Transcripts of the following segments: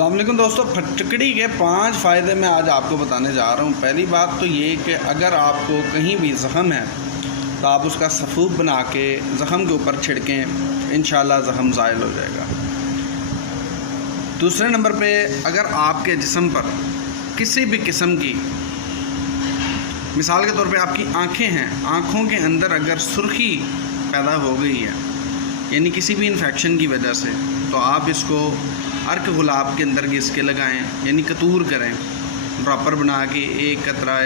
अस्सलाम वालेकुम दोस्तों, फटकड़ी के 5 फ़ायदे मैं आज आपको बताने जा रहा हूँ। पहली बात तो ये कि अगर आपको कहीं भी ज़ख़म है तो आप उसका सफ़ूफ बना के ज़ख़म के ऊपर छिड़कें, इंशाल्लाह ज़ख़म ज़ाइल हो जाएगा। दूसरे नंबर पे, अगर आपके जिस्म पर किसी भी किस्म की, मिसाल के तौर पे आपकी आँखें हैं, आँखों के अंदर अगर सुर्खी पैदा हो गई है यानी किसी भी इन्फेक्शन की वजह से, तो आप इसको अर्क गुलाब के अंदर घिस के लगाएँ, यानी कतूर करें, ड्रॉपर बना के 1 कतरा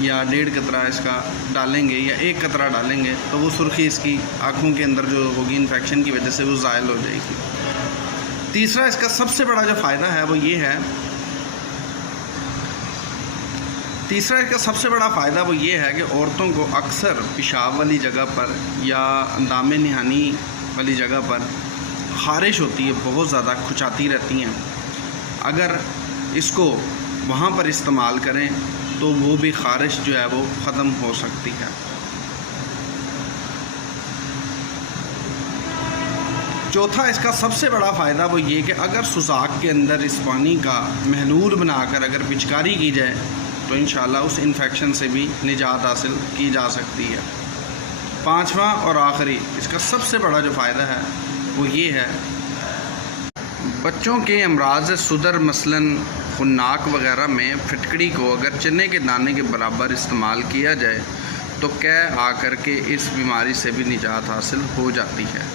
या 1.5 कतरा इसका डालेंगे या 1 कतरा डालेंगे तो वो सुर्खी इसकी आँखों के अंदर जो होगी इन्फेक्शन की वजह से वो ज़ाइल हो जाएगी। तीसरा इसका सबसे बड़ा जो फ़ायदा है वो ये है, कि औरतों को अक्सर पेशाब वाली जगह पर या अंदामे निहानी वाली जगह पर ख़ारिश होती है, बहुत ज़्यादा खुचाती रहती हैं। अगर इसको वहाँ पर इस्तेमाल करें तो वो भी ख़ारिश जो है वो ख़त्म हो सकती है। चौथा इसका सबसे बड़ा फ़ायदा वो ये कि अगर सुजाक के अंदर इस पानी का महलूल बनाकर अगर पिचकारी की जाए तो इंशाल्लाह उस इन्फेक्शन से भी निजात हासिल की जा सकती है। पांचवा और आखिरी इसका सबसे बड़ा जो फ़ायदा है वो ये है, बच्चों के अमराज सुदर मसलन खुन्नाक वग़ैरह में फिटकड़ी को अगर चने के दाने के बराबर इस्तेमाल किया जाए तो कै आकर के इस बीमारी से भी निजात हासिल हो जाती है।